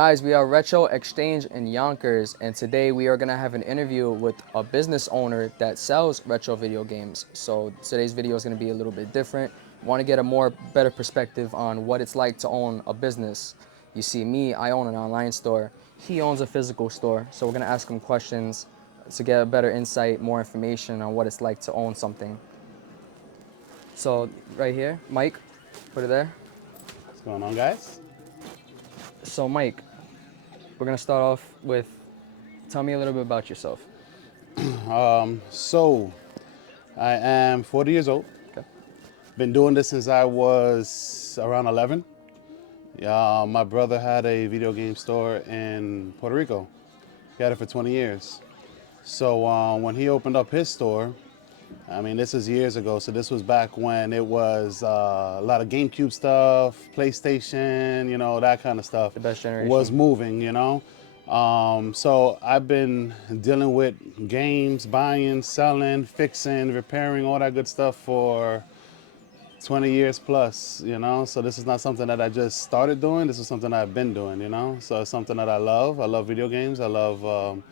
Guys, we are Retro Exchange in Yonkers, and today we are going to have an interview with a business owner that sells retro video games. So today's video is going to be a little bit different. Want to get a better perspective on what it's like to own a business. You see, me, I own an online store. He owns a physical store. So we're going to ask him questions to get a better insight, more information on what it's like to own something. So right here, Mike, put it there. What's going on, guys? So Mike, we're gonna start off with, tell me a little bit about yourself. So, I am 40 years old. Okay. Been doing this since I was around 11. My brother had a video game store in Puerto Rico. He had it for 20 years. So when he opened up his store, I mean, this is years ago. So this was back when it was a lot of GameCube stuff, PlayStation, that kind of stuff. The best generation. Was moving. So I've been dealing with games, buying, selling, fixing, repairing, all that good stuff for 20 years plus. So this is not something that I just started doing. This is something I've been doing. So it's something that I love. I love video games. I love,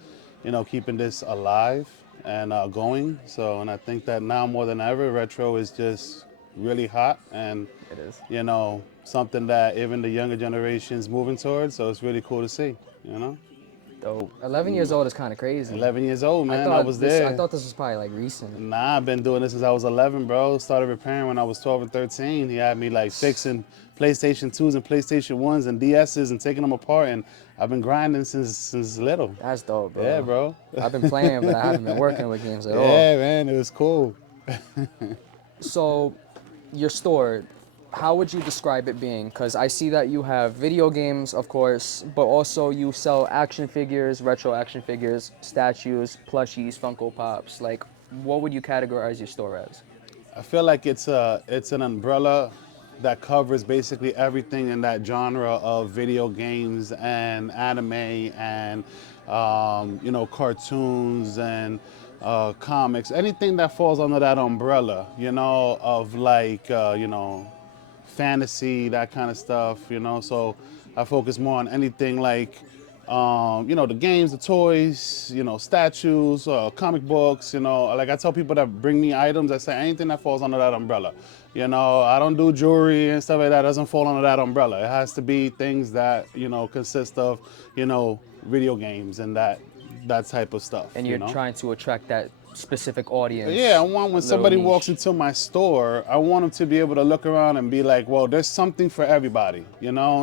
keeping this alive and going. So, and I think that now more than ever, retro is just really hot and It is. Something that even the younger generation's moving towards. So it's really cool to see. Dope. 11 years old is kind of crazy. 11 years old, man. I was there. I thought this was probably like recent. Nah, I've been doing this since I was 11, bro. Started repairing when I was 12 and 13. He had me like fixing PlayStation 2s and PlayStation 1s and DSs and taking them apart. And I've been grinding since little. That's dope, bro. Yeah, bro. I've been playing, but I haven't been working with games at all. Yeah, man. It was cool. So, your store, how would you describe it being? Because I see that you have video games, of course, but also you sell action figures, retro action figures, statues, plushies, Funko Pops. Like, what would you categorize your store as? I feel like it's an umbrella that covers basically everything in that genre of video games and anime and cartoons and comics, anything that falls under that umbrella, of like fantasy, that kind of stuff. So I focus more on anything like the games, the toys, statues, comic books, like I tell people that bring me items, I say anything that falls under that umbrella. I don't do jewelry and stuff like that, doesn't fall under that umbrella. It has to be things that, consist of, video games and that type of stuff. And you're trying to attract that specific audience. Yeah, I want when somebody walks into my store, I want them to be able to look around and be like, well, there's something for everybody,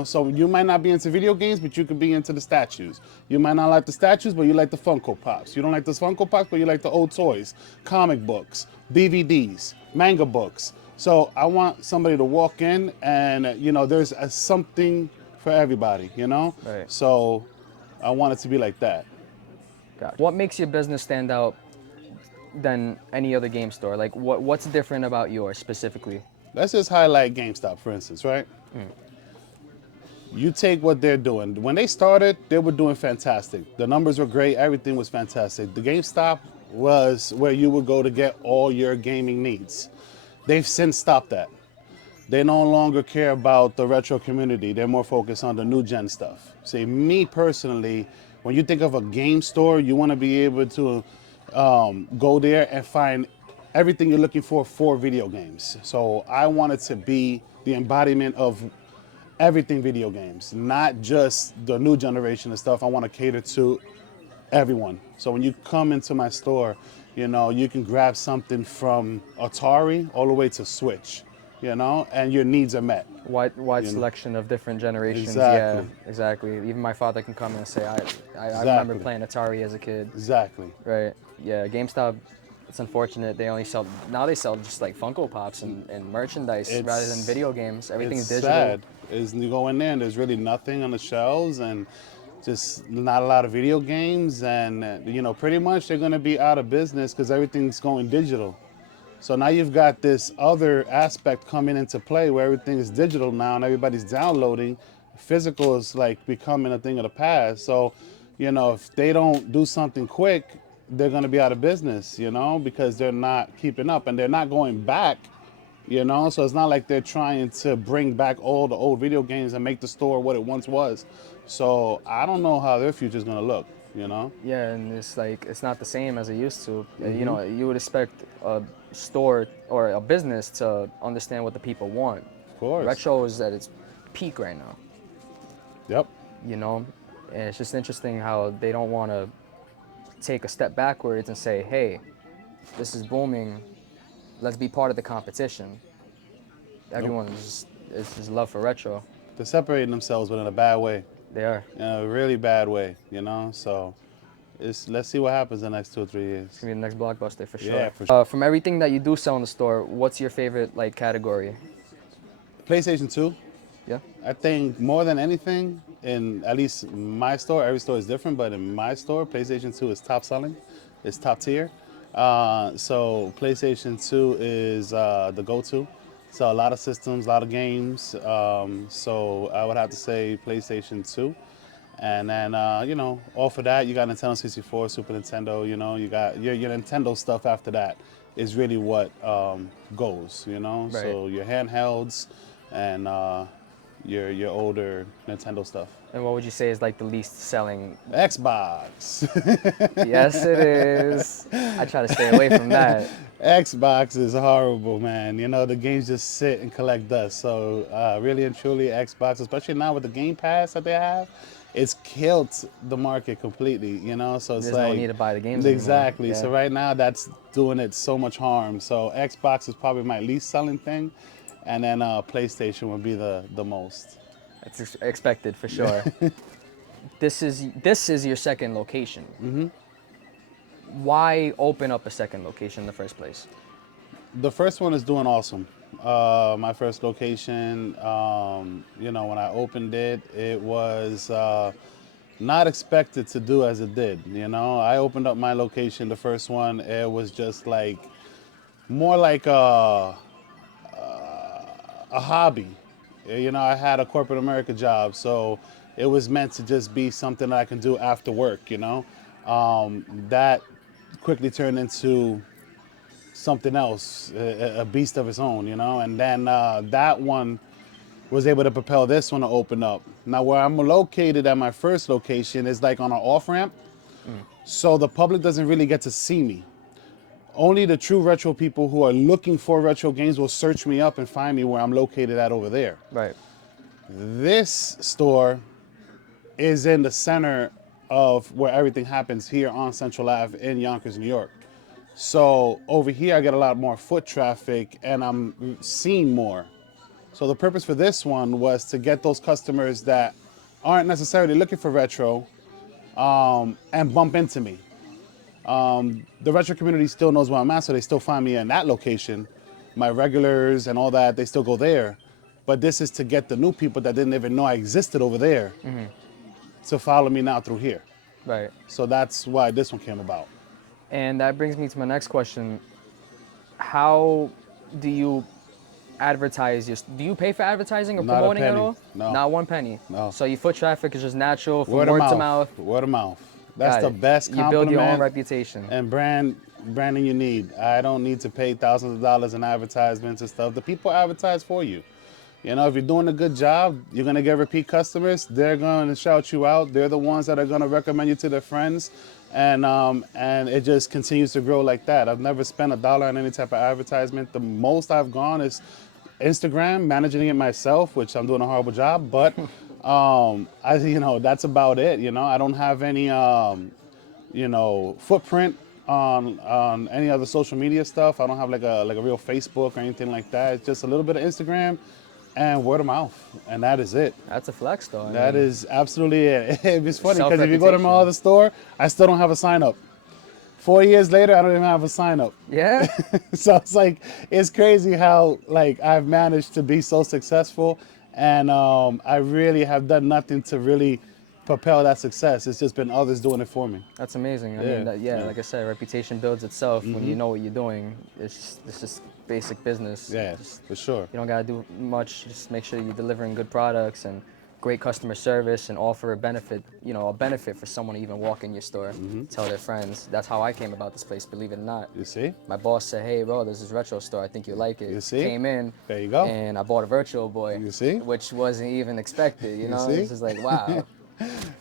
So you might not be into video games, but you could be into the statues. You might not like the statues, but you like the Funko Pops. You don't like the Funko Pops, but you like the old toys, comic books, DVDs, manga books. So I want somebody to walk in and, there's something for everybody, Right. So I want it to be like that. Gotcha. What makes your business stand out than any other game store? Like, what's different about yours specifically? Let's just highlight GameStop, for instance, right? You take what they're doing. When they started, they were doing fantastic. The numbers were great. Everything was fantastic. The GameStop was where you would go to get all your gaming needs. They've since stopped that. They no longer care about the retro community. They're more focused on the new gen stuff. See, me personally, when you think of a game store, you want to be able to go there and find everything you're looking for video games. So I want it to be the embodiment of everything video games, not just the new generation of stuff. I want to cater to everyone. So when you come into my store, you can grab something from Atari all the way to Switch, and your needs are met. Wide selection of different generations. Exactly. Yeah, exactly. Even my father can come in and say, I Exactly. remember playing Atari as a kid. Exactly. Right. Yeah, GameStop, it's unfortunate. They sell just like Funko Pops and merchandise rather than video games. Everything's digital. Sad. You go in there and there's really nothing on the shelves and just not a lot of video games. And, pretty much they're going to be out of business because everything's going digital. So now you've got this other aspect coming into play where everything is digital now and everybody's downloading. Physical is like becoming a thing of the past. So, if they don't do something quick, they're going to be out of business, because they're not keeping up and they're not going back, So it's not like they're trying to bring back all the old video games and make the store what it once was. So I don't know how their future is gonna look. You know. Yeah, and it's like it's not the same as it used to. You know, you would expect a store or a business to understand what the people want. Of course. Retro is at its peak right now. Yep. You know, and it's just interesting how they don't want to take a step backwards and say, "Hey, this is booming. Let's be part of the competition." Nope. Everyone is just it's just love for retro. They're separating themselves, but in a bad way. They are. In a really bad way. You know. So let's see what happens in the next 2 or 3 years. It's gonna be the next blockbuster for Yeah, sure. for sure. From everything that you do sell in the store, what's your favorite like category? PlayStation 2. Yeah. I think more than anything, in at least my store, every store is different, but in my store, PlayStation 2 is top selling, it's top tier. So PlayStation 2 is the go-to. So a lot of systems, a lot of games. So I would have to say PlayStation 2. And then, off of that, you got Nintendo 64, Super Nintendo, you got your Nintendo stuff after that is really what goes, Right. So your handhelds and your older Nintendo stuff. And what would you say is like the least selling? Xbox. Yes, it is. I try to stay away from that. Xbox is horrible, man. The games just sit and collect dust. So really and truly, Xbox, especially now with the Game Pass that they have, it's killed the market completely. So it's There's no like need to buy the games anymore. exactly. Yeah, So right now, that's doing it so much harm. So Xbox is probably my least selling thing, and then PlayStation would be the most. it's expected for sure. This is your second location. Why open up a second location in the first place? The first one is doing awesome. My first location, when I opened it, it was not expected to do as it did. I opened up my location, the first one, it was just like more like a hobby. I had a corporate America job, so it was meant to just be something that I can do after work. That quickly turned into something else, a beast of its own. And then that one was able to propel this one to open up. Now, where I'm located at my first location is like on an off ramp, so the public doesn't really get to see me. Only the true retro people who are looking for retro games will search me up and find me where I'm located at over there. Right. This store is in the center of where everything happens here on Central Ave in Yonkers, New York. So over here, I get a lot more foot traffic and I'm seeing more. So the purpose for this one was to get those customers that aren't necessarily looking for retro and bump into me. The retro community still knows where I'm at, so they still find me in that location. My regulars and all that, they still go there. But this is to get the new people that didn't even know I existed over there to follow me now through here. Right. So that's why this one came about. And that brings me to my next question. How do you advertise your? Do you pay for advertising or Not a promoting at penny. all? No. Not one penny. No. So your foot traffic is just natural from Word word of to mouth. mouth. Word of mouth. That's Got the it. best You build your own compliment reputation. and branding you need. I don't need to pay thousands of dollars in advertisements and stuff. The people advertise for you. If you're doing a good job, you're going to get repeat customers. They're going to shout you out. They're the ones that are going to recommend you to their friends. And it just continues to grow like that. I've never spent a dollar on any type of advertisement. The most I've gone is Instagram, managing it myself, which I'm doing a horrible job. But that's about it. I don't have any footprint on any other social media stuff. I don't have like a real Facebook or anything like that. It's just a little bit of Instagram and word of mouth, and that is it. That's a flex, though. That is absolutely it. It's funny because if you go to my Self-reputation. other store, I still don't have a sign up. 4 years later, I don't even have a sign up. Yeah. So it's like it's crazy how like I've managed to be so successful, and I really have done nothing to really propel that success. It's just been others doing it for me. That's amazing. I Yeah, mean, yeah. like I said, reputation builds itself when you know what you're doing. It's just basic business. Yeah, Just, for sure. you don't gotta do much. Just make sure you're delivering good products and great customer service and offer a benefit for someone to even walk in your store, tell their friends. That's how I came about this place, believe it or not. You see? My boss said, "Hey, bro, there's this retro store. I think you like it." You see? Came in. There you go. And I bought a Virtual Boy. You see? Which wasn't even expected. You know, see? it's just like, wow.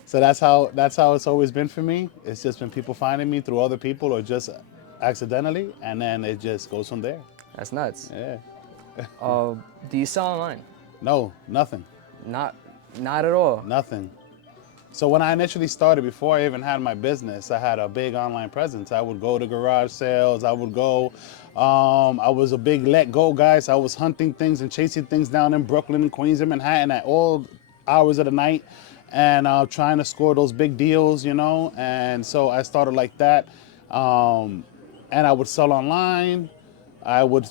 So that's how it's always been for me. It's just been people finding me through other people or just accidentally, and then it just goes from there. That's nuts. Yeah. Do you sell online? No, nothing, Not, not at all. nothing. So when I initially started, before I even had my business, I had a big online presence. I would go to garage sales. I would go. I was a big let go guy. So I was hunting things and chasing things down in Brooklyn and Queens and Manhattan at all hours of the night, and trying to score those big deals, you know. And so I started like that, and I would sell online. I would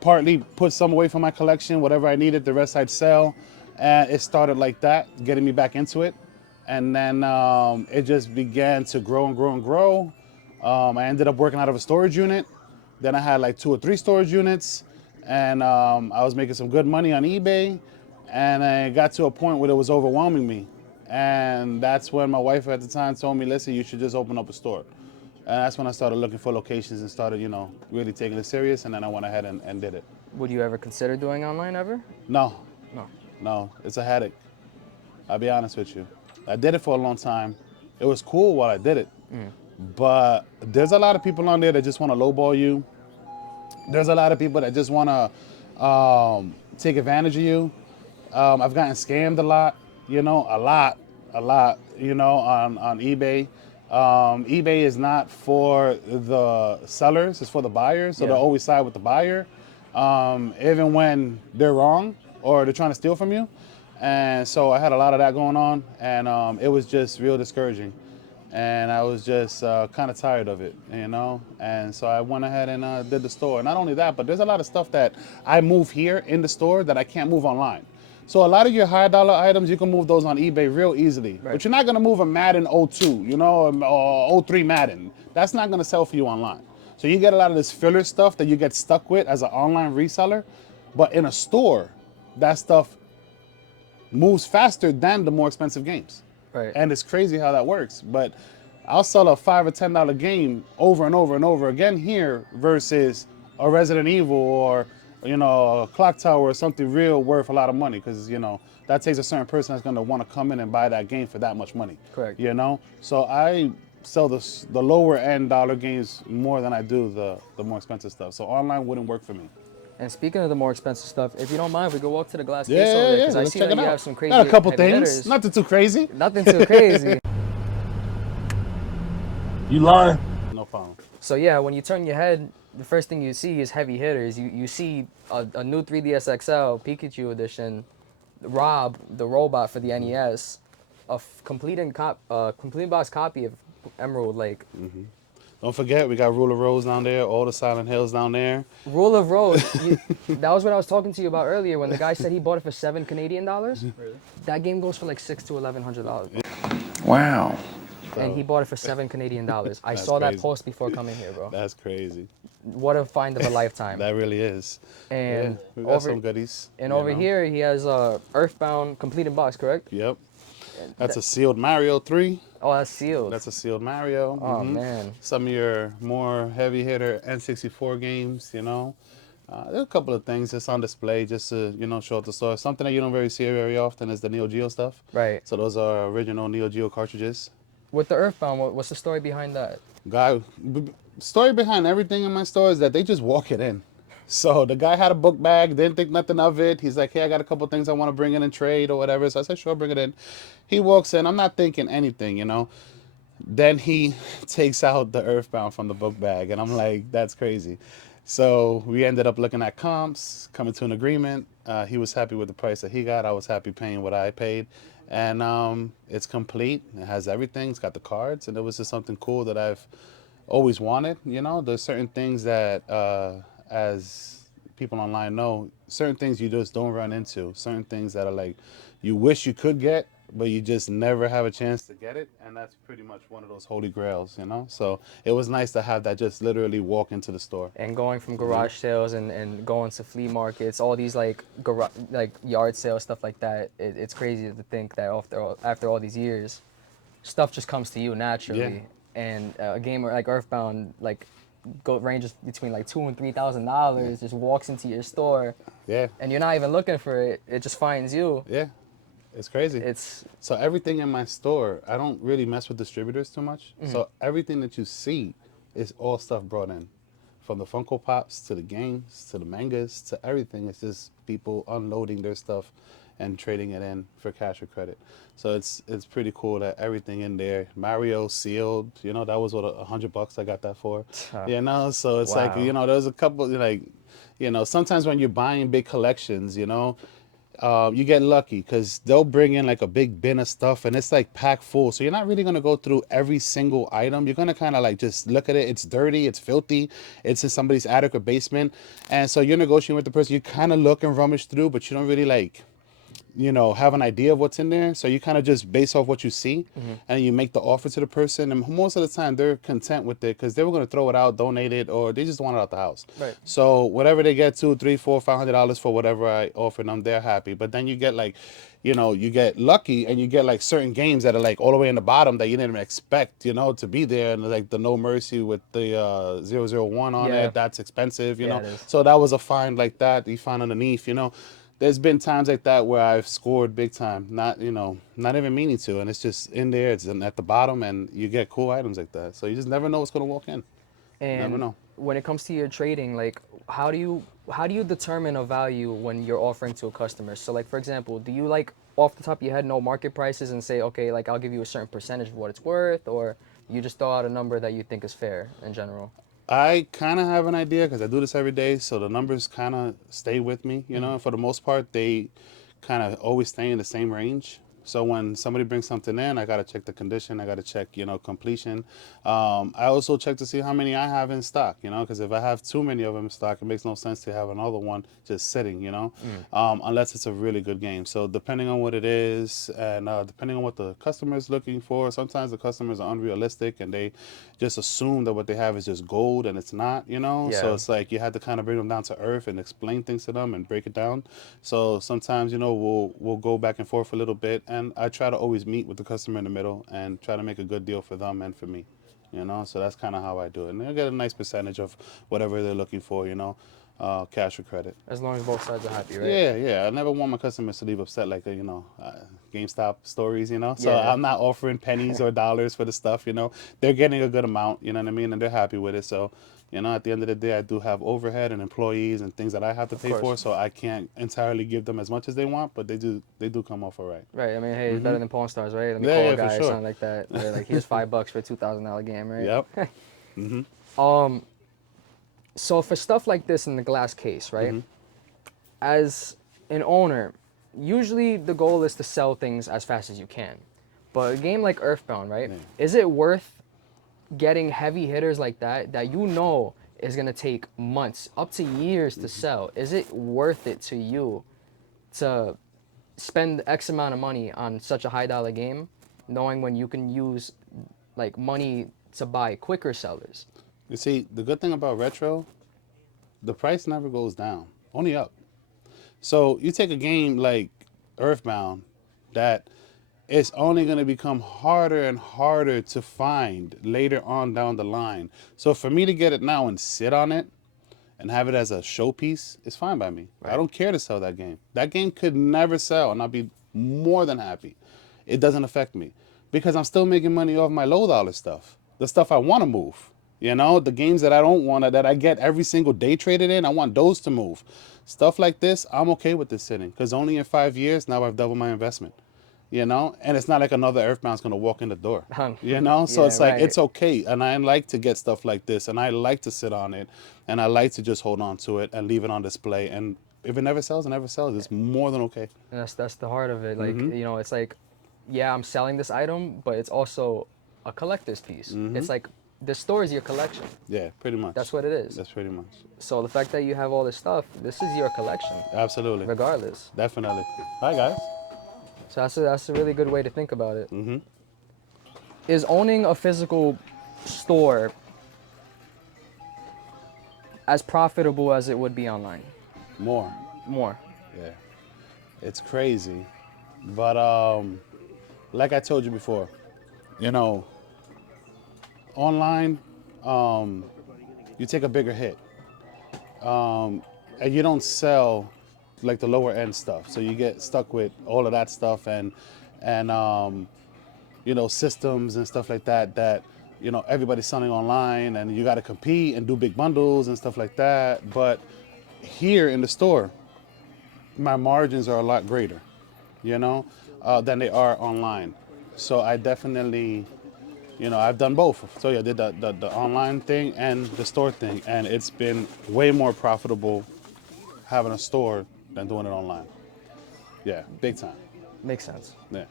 partly put some away from my collection, whatever I needed. The rest I'd sell, and it started like that, getting me back into it. And then it just began to grow and grow and grow. I ended up working out of a storage unit. Then I had like 2 or 3 storage units, and I was making some good money on eBay. And I got to a point where it was overwhelming me. And that's when my wife at the time told me, listen, you should just open up a store. And that's when I started looking for locations and started, you know, really taking it serious. And then I went ahead and did it. Would you ever consider doing online ever? No, No. no, it's a headache. I'll be honest with you. I did it for a long time. It was cool while I did it. But there's a lot of people on there that just want to lowball you. There's a lot of people that just want to take advantage of you. I've gotten scammed a lot, you know, a lot, you know, on eBay. eBay is not for the sellers, it's for the buyers. So Yeah. they'll always side with the buyer, even when they're wrong or they're trying to steal from you. And so I had a lot of that going on, and it was just real discouraging. And I was just kind of tired of it, you know? And so I went ahead and did the store. Not only that, but there's a lot of stuff that I move here in the store that I can't move online. So a lot of your high dollar items, you can move those on eBay real easily. Right. But you're not gonna move a Madden 02, you know, or 03 Madden. That's not gonna sell for you online. So you get a lot of this filler stuff that you get stuck with as an online reseller. But in a store, that stuff moves faster than the more expensive games. Right. And it's crazy how that works. But I'll sell a $5 or $10 game over and over and over again here versus a Resident Evil or, you know, a Clock Tower or something real worth a lot of money, because, you know, that takes a certain person that's going to want to come in and buy that game for that much money. Correct. You know? So I sell the lower end dollar games more than I do the more expensive stuff. So online wouldn't work for me. And speaking of the more expensive stuff, if you don't mind, we could walk to the glass Yeah, case over yeah, there, yeah. because I Let's see check that it you out. have some crazy Got a couple heavy things. hitters. Nothing too crazy. Nothing too crazy. You lying? No problem. So yeah, when you turn your head, the first thing you see is heavy hitters. You see a new 3DS XL Pikachu edition, Rob, the robot for the NES, a complete box copy of Emerald Lake. Don't forget, we got Ruler Rose down there, all the Silent Hills down there. Rule of Rose. That was what I was talking to you about earlier when the guy said he bought it for $7 Canadian. Really? That game goes for like $600 to $1,100. Wow. And he bought it for $7 Canadian. I That's saw that crazy. post before coming here, bro. That's crazy. What a find of a lifetime. That really is. And Yeah, we got some goodies. And you over know? here, he has Earthbound complete in box, correct? Yep. That's a sealed Mario 3. Oh, that's sealed. That's a sealed Mario. Oh, man. Some of your more heavy hitter N64 games, you know. There's a couple of things that's on display just to, you know, show up the store. Something that you don't very see very often is the Neo Geo stuff. Right. So those are original Neo Geo cartridges. With the Earthbound, what's the story behind that? Story behind everything in my store is that they just walk it in. So the guy had a book bag, didn't think nothing of it. He's like, hey, I got a couple things I want to bring in and trade or whatever. So I said, sure, bring it in. He walks in. I'm not thinking anything, you know. Then he takes out the Earthbound from the book bag. And I'm like, that's crazy. So we ended up looking at comps, coming to an agreement. He was happy with the price that he got. I was happy paying what I paid. And it's complete. It has everything. It's got the cards. And it was just something cool that I've always wanted. You know, there's certain things that, as people online know, certain things you just don't run into. Certain things that are like, you wish you could get, but you just never have a chance to get it. And that's pretty much one of those holy grails, you know? So it was nice to have that just literally walk into the store. And going from garage sales and going to flea markets, all these like yard sales, stuff like that, it's crazy to think that after all these years, stuff just comes to you naturally. Yeah. And a game like Earthbound, like, ranges between like $2,000 and $3,000, just walks into your store. Yeah. And you're not even looking for it. It just finds you. Yeah. It's crazy. It's So everything in my store, I don't really mess with distributors too much. So everything that you see is all stuff brought in. From the Funko Pops to the games to the mangas to everything. It's just people unloading their stuff and trading it in for cash or credit. So it's pretty cool that everything in there. Mario sealed, that was what $100 I got that for. So it's like, wow. there's a couple like, sometimes when you're buying big collections, you get lucky because they'll bring in like a big bin of stuff and it's like packed full. So you're not really gonna go through every single item. You're gonna kind of like just look at it. It's dirty, it's filthy, it's in somebody's attic or basement, and so you're negotiating with the person. You kind of look and rummage through, but you don't really like have an idea of what's in there. So you kind of just base off what you see and you make the offer to the person. And most of the time they're content with it because they were going to throw it out, donate it, or they just want it out the house. Right. So whatever they get, $2, $3, $4, $500 for whatever I offer them, they're happy. But then you get like, you get lucky and you get like certain games that are like all the way in the bottom that you didn't even expect, to be there. And like the No Mercy with the 001 on Yeah. it, that's expensive, Yeah, it is. So that was a find like that you find underneath. There's been times like that where I've scored big time, not even meaning to, and it's just in there, it's at the bottom, and you get cool items like that. So you just never know what's gonna walk in. Never And know. when it comes to your trading, like how do you determine a value when you're offering to a customer? So like for example, do you like off the top of your head know market prices and say, okay, like I'll give you a certain percentage of what it's worth, or you just throw out a number that you think is fair in general? I kind of have an idea because I do this every day, so the numbers kind of stay with me. And for the most part, they kind of always stay in the same range. So when somebody brings something in, I gotta check the condition. I gotta check, completion. I also check to see how many I have in stock. Because if I have too many of them in stock, it makes no sense to have another one just sitting. Unless it's a really good game. So depending on what it is, and depending on what the customer is looking for, sometimes the customers are unrealistic and they just assume that what they have is just gold and it's not. So Yeah, it's like you had to kind of bring them down to earth and explain things to them and break it down. So sometimes we'll go back and forth a little bit, and I try to always meet with the customer in the middle and try to make a good deal for them and for me. So that's kind of how I do it, and I get a nice percentage of whatever they're looking for. Cash or credit. as long as both sides are happy, right? Yeah, yeah. I never want my customers to leave upset like GameStop stories. So Yeah, I'm not offering pennies or dollars for the stuff. They're getting a good amount. You know what I mean, and they're happy with it. So, at the end of the day, I do have overhead and employees and things that I have to of pay for. course. So I can't entirely give them as much as they want, but they do come off all right. Right. I mean, hey, it's better than Pawn Stars, right? Let me Yeah, call a yeah, for guy or sure. something like that. They're like, here's $5 for a $2,000 game, right? Yep. Um. So for stuff like this in the glass case, right? As an owner, usually the goal is to sell things as fast as you can. But a game like Earthbound, right? Yeah. Is it worth getting heavy hitters like that you know is gonna take months, up to years to sell? Is it worth it to you to spend X amount of money on such a high dollar game, knowing when you can use like money to buy quicker sellers? You see, the good thing about retro, the price never goes down, only up. So you take a game like Earthbound that it's only going to become harder and harder to find later on down the line. So for me to get it now and sit on it and have it as a showpiece is fine by me. I Right. don't care to sell that game. That game could never sell and I'll be more than happy. It doesn't affect me because I'm still making money off my low dollar stuff, the stuff I want to move. The games that I don't want to, that I get every single day traded in, I want those to move. Stuff like this, I'm okay with this sitting because only in 5 years now I've doubled my investment. And it's not like another Earthbound's gonna walk in the door. So Yeah, it's like right. it's okay, and I like to get stuff like this, and I like to sit on it, and I like to just hold on to it and leave it on display. And if it never sells, it never sells. It's more than okay. And that's the heart of it. Like, it's like, yeah, I'm selling this item, but it's also a collector's piece. It's like the store is your collection. Yeah, pretty That's much. what it is. That's pretty much. So the fact that you have all this stuff, this is your collection, Absolutely, regardless. definitely. Hi guys. So that's a really good way to think about it. Is owning a physical store as profitable as it would be online? More. More. Yeah, it's crazy, but like I told you before, you know, online, you take a bigger hit, and you don't sell like the lower end stuff. So you get stuck with all of that stuff and systems and stuff like that that everybody's selling online, and you got to compete and do big bundles and stuff like that. But here in the store, my margins are a lot greater, you know, than they are online. So I definitely, I've done both. So yeah, I did the online thing and the store thing, and it's been way more profitable having a store than doing it online. Yeah, big time. Makes sense. Yeah,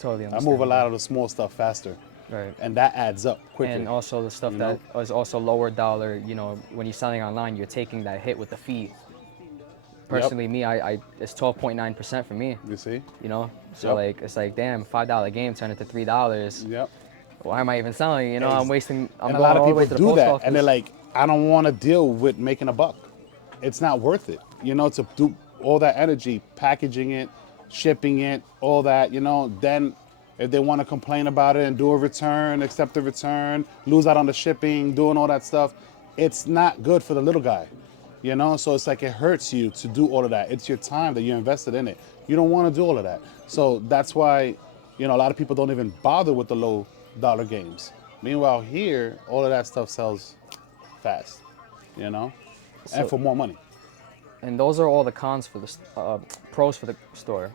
Totally I move a lot understandable. of the small stuff faster, Right. and that adds up And quickly. also the stuff You that know, is also lower dollar, when you're selling online, you're taking that hit with the fee. yep. Personally, me, I it's 12.9% for me. You see, So yep, like it's like damn, $5 game turned into $3. yep. Why am I even selling? I'm wasting. I'm And a lot going of all the way people to the do post that, and they're office. like, I don't want to deal with making a buck. It's not worth it, to do all that energy, packaging it, shipping it, all that, Then if they want to complain about it and do a return, accept the return, lose out on the shipping, doing all that stuff, it's not good for the little guy. So it's like it hurts you to do all of that. It's your time that you invested in it. You don't want to do all of that. So that's why, a lot of people don't even bother with the low dollar games. Meanwhile, here, all of that stuff sells fast, you know, and So, for more money. and those are all the cons for the pros for the store.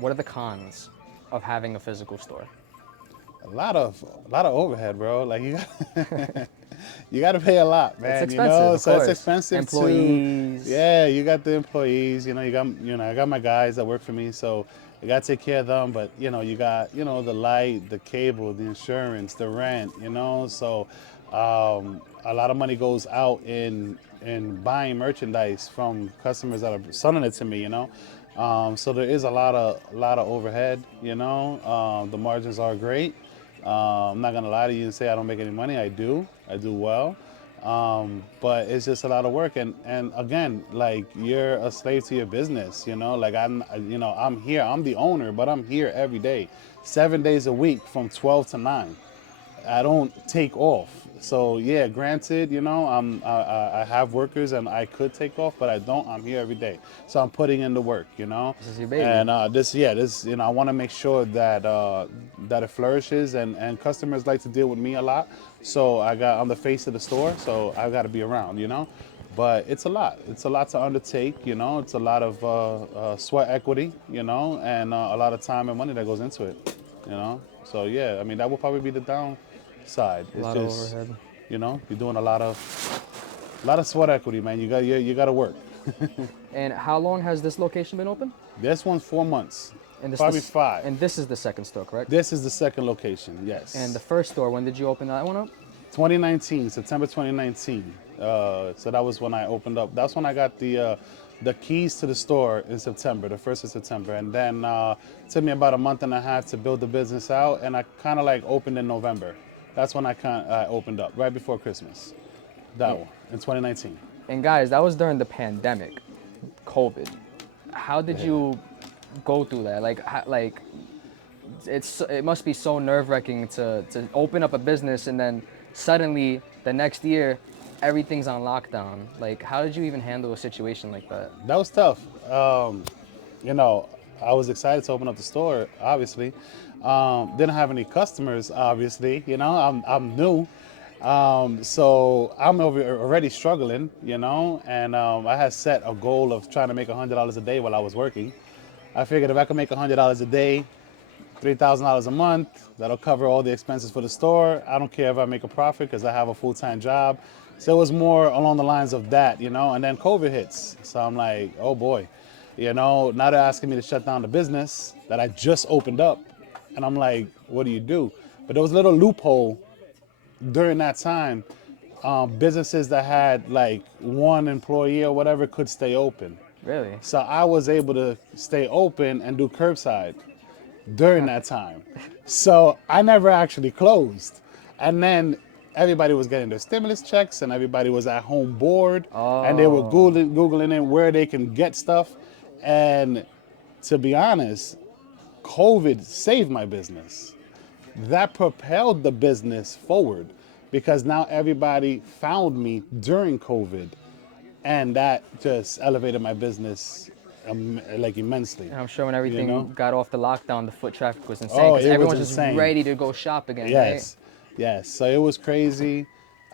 What are the cons of having a physical store? A lot of overhead, bro. Like you got to pay a lot, It's man. expensive, of So it's course. expensive to, Employees. yeah. You got the employees. I got my guys that work for me, so you got to take care of them. But you got the light, the cable, the insurance, the rent. So a lot of money goes out in buying merchandise from customers that are selling it to me. So there is a lot of overhead. The margins are great. I'm not gonna lie to you and say I don't make any money. I do well, but it's just a lot of work. And again, like you're a slave to your business. Like I'm here. I'm the owner, but I'm here every day, 7 days a week from 12 to 9. I don't take off. So yeah, granted, I have workers and I could take off, but I don't. I'm here every day, so I'm putting in the work. This is your baby. And this, I want to make sure that it flourishes, and customers like to deal with me a lot. So I'm the face of the store, so I got to be around. But it's a lot. It's a lot to undertake. It's a lot of sweat equity, and a lot of time and money that goes into it. So yeah, I mean that will probably be the downside. A It's lot of just, overhead. you're doing a lot of sweat equity, man. You got to work. And how long has this location been open? This one's 4 months, And probably 5. and this is the second store, correct? This is the second location. And the Yes, first store, when did you open that one up? 2019, September 2019. So that was when I opened up. That's when I got the keys to the store in September, the 1st of September, and then it took me about a month and a half to build the business out, and I kind of like opened in November. That's when I opened up right before Christmas. That And, one in 2019. and guys, that was during the pandemic, COVID. How did Yeah. you go through that? Like it must be so nerve-wracking to open up a business and then suddenly the next year everything's on lockdown. Like how did you even handle a situation like that? That was tough. You know, I was excited to open up the store. Obviously, didn't have any customers. Obviously, I'm new, so I'm already struggling. And I had set a goal of trying to make $100 a day while I was working. I figured if I could make $100 a day, $3,000 a month. That'll cover all the expenses for the store. I don't care if I make a profit because I have a full-time job. So it was more along the lines of that. And then COVID hits. So I'm like, oh boy, now they're asking me to shut down the business that I just opened up. And I'm like, what do you do? But there was a little loophole during that time. Businesses that had like one employee or whatever could stay open. Really? So I was able to stay open and do curbside during that time. So I never actually closed. And then everybody was getting their stimulus checks and everybody was at home bored and they were Oh, Googling in where they can get stuff. And to be honest, COVID saved my business. That propelled the business forward because now everybody found me during COVID, and that just elevated my business like immensely. And I'm sure when You know? everything got off the lockdown, the foot traffic was insane Oh, because it was everyone's just insane. ready to go shop again, right? Yes, yes. So it was crazy.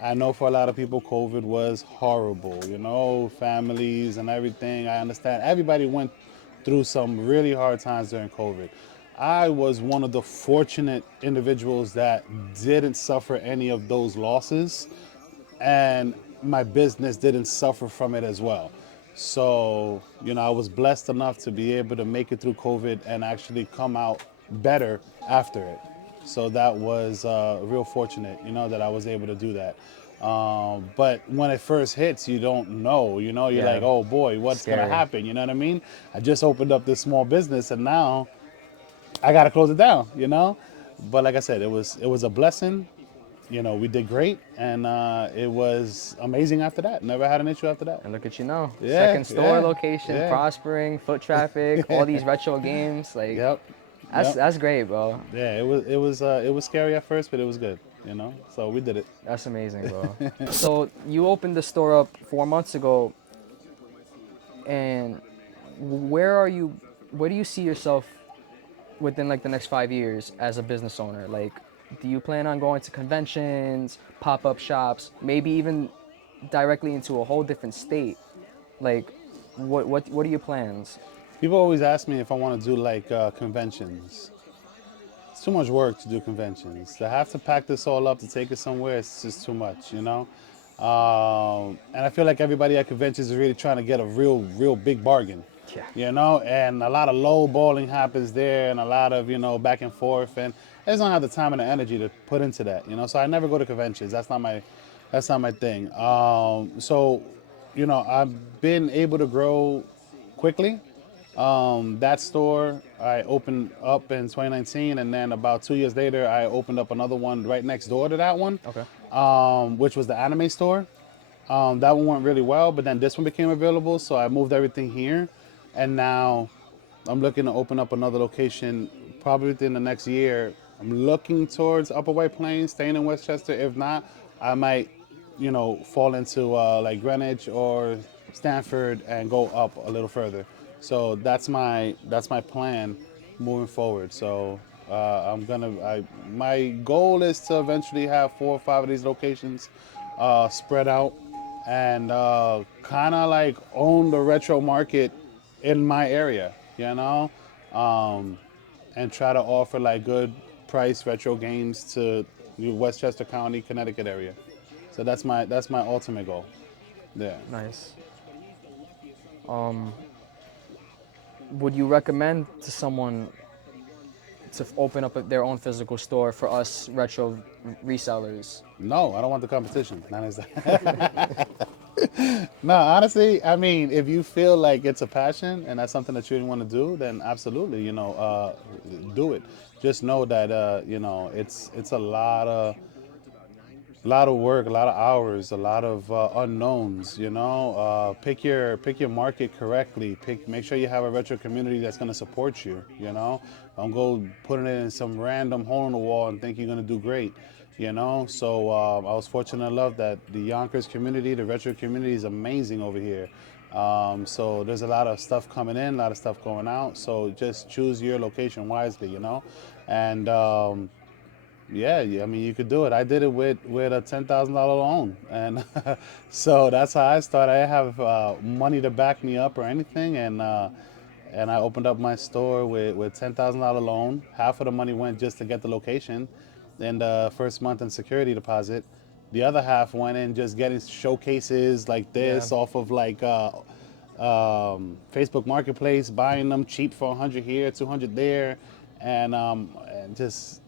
I know for a lot of people, COVID was horrible. You know, families and everything. I understand. Everybody went through some really hard times during COVID. I was one of the fortunate individuals that didn't suffer any of those losses, and my business didn't suffer from it as well. So, you know, I was blessed enough to be able to make it through COVID and actually come out better after it. So that was real fortunate, you know, that I was able to do that. But when it first hits, you don't know, you know, you're Yeah, like, oh boy, what's going to scary. happen? You know what I mean? I just opened up this small business and now I got to close it down, you know? But like I said, it was a blessing. You know, we did great, and it was amazing after that. Never had an issue after that. And look at you now, Yeah, second store yeah, location, yeah. prospering, foot traffic, all these retro games. Like, Yep, that's yep. that's great, bro. Yeah, it was scary at first, but it was good. You know, so we did it. That's amazing, bro. So you opened the store up 4 months ago, and where are you? Where do you see yourself within like the next 5 years as a business owner? Like, do you plan on going to conventions, pop-up shops, maybe even directly into a whole different state? Like, what are your plans? People always ask me if I want to do like conventions. It's too much work to do conventions. To have to pack this all up to take it somewhere, it's just too much, you know. And I feel like everybody at conventions is really trying to get a real big bargain, Yeah. you know. And a lot of low balling happens there, and a lot of back and forth. And I just don't have the time and the energy to put into that, you know. So I never go to conventions. That's not my thing. So, I've been able to grow quickly. That store I opened up in 2019, and then about 2 years later, I opened up another one right next door to that one, Okay. which was the anime store. That one went really well, but then this one became available, so I moved everything here, and now I'm looking to open up another location probably within the next year. I'm looking towards Upper White Plains, staying in Westchester. If not, I might, fall into like Greenwich or Stanford and go up a little further. So that's my plan moving forward. So my goal is to eventually have 4 or 5 of these locations spread out and kind of like own the retro market in my area, and try to offer like good price retro games to the Westchester County, Connecticut area. So that's my ultimate goal. Yeah. Nice. Would you recommend to someone to open up their own physical store for us retro resellers? No, I don't want the competition. Not as No, honestly, I mean, if you feel like it's a passion and that's something that you want to do, then absolutely, do it. Just know that it's a lot of work, a lot of hours, a lot of unknowns. Pick your market correctly. Make sure you have a retro community that's going to support you. Don't go putting it in some random hole in the wall and think you're going to do great. So I was fortunate enough that the Yonkers community, the retro community, is amazing over here. So there's a lot of stuff coming in, a lot of stuff going out. So just choose your location wisely. And yeah, I mean, you could do it. I did it with a $10,000 loan, and so that's how I started. I didn't have money to back me up or anything, and I opened up my store with $10,000 loan. Half of the money went just to get the location, and the first month in security deposit. The other half went in just getting showcases like Yeah. this off of like Facebook Marketplace, buying them cheap for 100 here, 200 there, and just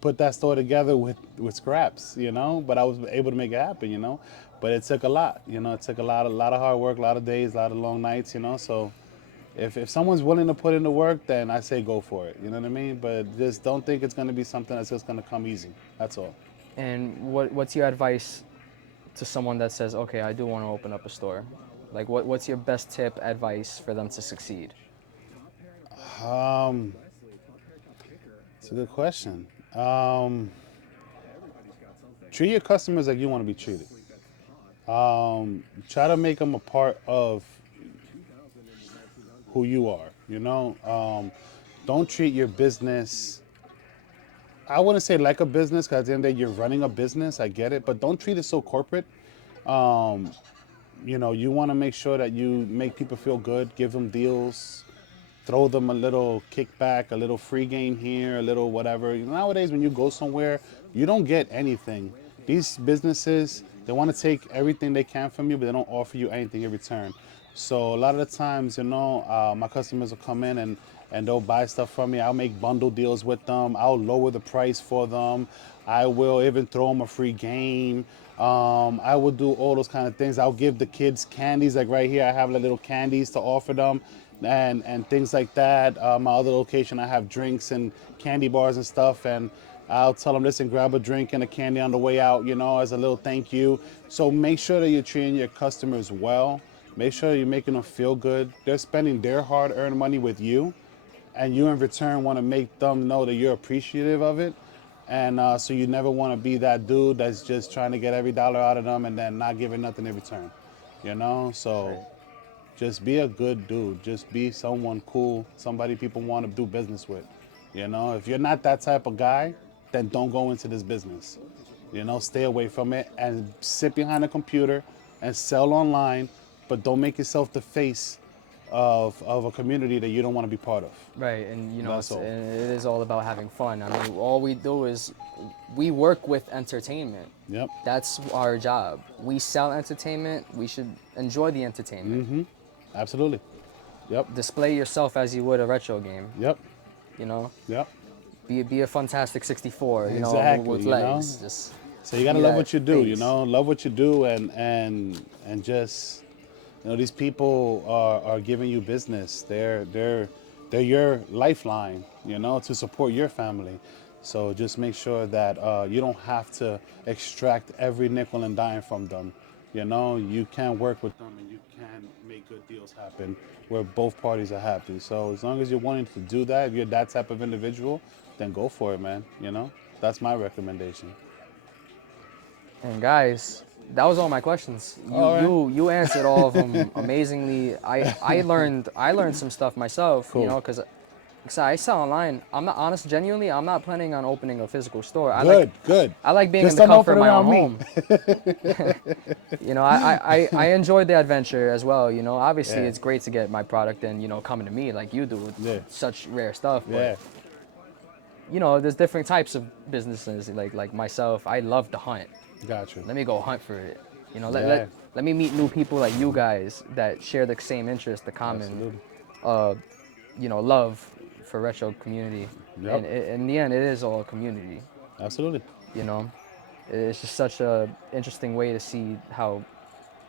put that store together with scraps. But I was able to make it happen. But it took a lot. It took a lot of hard work, a lot of days, a lot of long nights. So if someone's willing to put in the work, then I say go for it. You know what I mean? But just don't think it's going to be something that's just going to come easy. That's all. And what's your advice to someone that says, okay, I do want to open up a store? Like, what's your best tip, advice for them to succeed? Um, it's a good question. Um, Treat your customers like you want to be treated. Try to make them a part of who you are. Don't treat your business. I wouldn't say like a business because at the end of the day, you're running a business. I get it, but don't treat it so corporate. You want to make sure that you make people feel good, give them deals, throw them a little kickback, a little free game here, a little whatever. Nowadays, when you go somewhere, you don't get anything. These businesses, they want to take everything they can from you, but they don't offer you anything in return. So a lot of the times, my customers will come in and they'll buy stuff from me. I'll make bundle deals with them. I'll lower the price for them. I will even throw them a free game. I will do all those kind of things. I'll give the kids candies, like right here, I have like little candies to offer them and things like that. My other location, I have drinks and candy bars and stuff, and I'll tell them, listen, grab a drink and a candy on the way out, as a little thank you. So make sure that you're treating your customers well. Make sure you're making them feel good. They're spending their hard-earned money with you, and you in return want to make them know that you're appreciative of it. And so you never want to be that dude that's just trying to get every dollar out of them and then not giving nothing in return. So just be a good dude. Just be someone cool, somebody people want to do business with. If you're not that type of guy, then don't go into this business. Stay away from it and sit behind a computer and sell online, but don't make yourself the face of a community that you don't want to be part of. Right, and That's all. and it is all about having fun. I mean, all we do is we work with entertainment. Yep. That's our job. We sell entertainment. We should enjoy the entertainment. Absolutely. Yep. Display yourself as you would a retro game. Yep. You know, Yep. be a fantastic 64. Exactly, with legs. Just So you gotta be love that what you do, face. love what you do, and just, these people are giving you business. They're your lifeline, to support your family. So just make sure that you don't have to extract every nickel and dime from them. You can work with them and you can make good deals happen where both parties are happy. So as long as you're wanting to do that, if you're that type of individual, then go for it, man. That's my recommendation. And guys, that was all my questions. All right. You answered all of them amazingly. I learned some stuff myself. Cool. Because I sell online. I'm not honest, genuinely. I'm not planning on opening a physical store. Good. I like being Just in the don't comfort of open my own around me. home. I enjoyed the adventure as well. Obviously Yeah. it's great to get my product and coming to me like you do with Yeah. such rare stuff. Yeah. But there's different types of businesses. Like myself, I love to hunt. Gotcha. Let me go hunt for it. Yeah. Let me meet new people like you guys that share the same interest, the common, love for retro community. Yep. And in the end, it is all community. Absolutely. You know, it's just such a interesting way to see how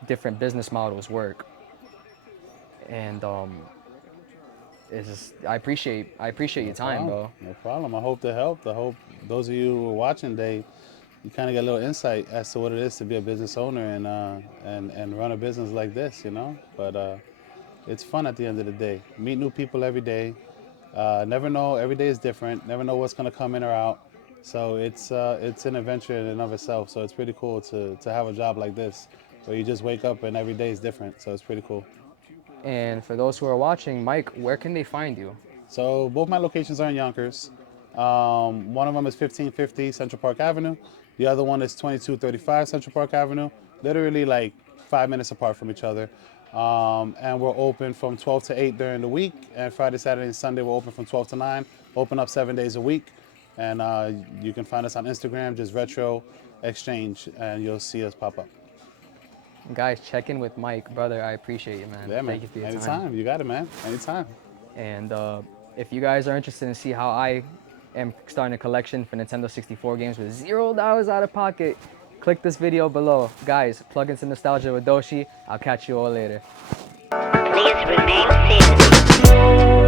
different business models work. And it's just I appreciate your time, bro. No problem. I hope that helped. I hope those of you who are watching, you kind of get a little insight as to what it is to be a business owner and run a business like this, But it's fun at the end of the day. Meet new people every day. Never know. Every day is different. Never know what's gonna come in or out. So it's an adventure in and of itself. So it's pretty cool to have a job like this, where you just wake up and every day is different. So it's pretty cool. And for those who are watching, Mike, where can they find you? So both my locations are in Yonkers. One of them is 1550 Central Park Avenue. The other one is 2235 Central Park Avenue. Literally like 5 minutes apart from each other. And we're open from 12 to 8 during the week. And Friday, Saturday, and Sunday we're open from 12 to 9. Open up 7 days a week. And you can find us on Instagram, just Retro Exchange, and you'll see us pop up. Guys, check in with Mike, brother. I appreciate you, man. Yeah, man. Thank you for your Anytime. time. You got it, man. Anytime. And if you guys are interested in see how I am starting a collection for Nintendo 64 games with $0 out of pocket, click this video below. Guys, plug into nostalgia with Doshi. I'll catch you all later. Please remain seated.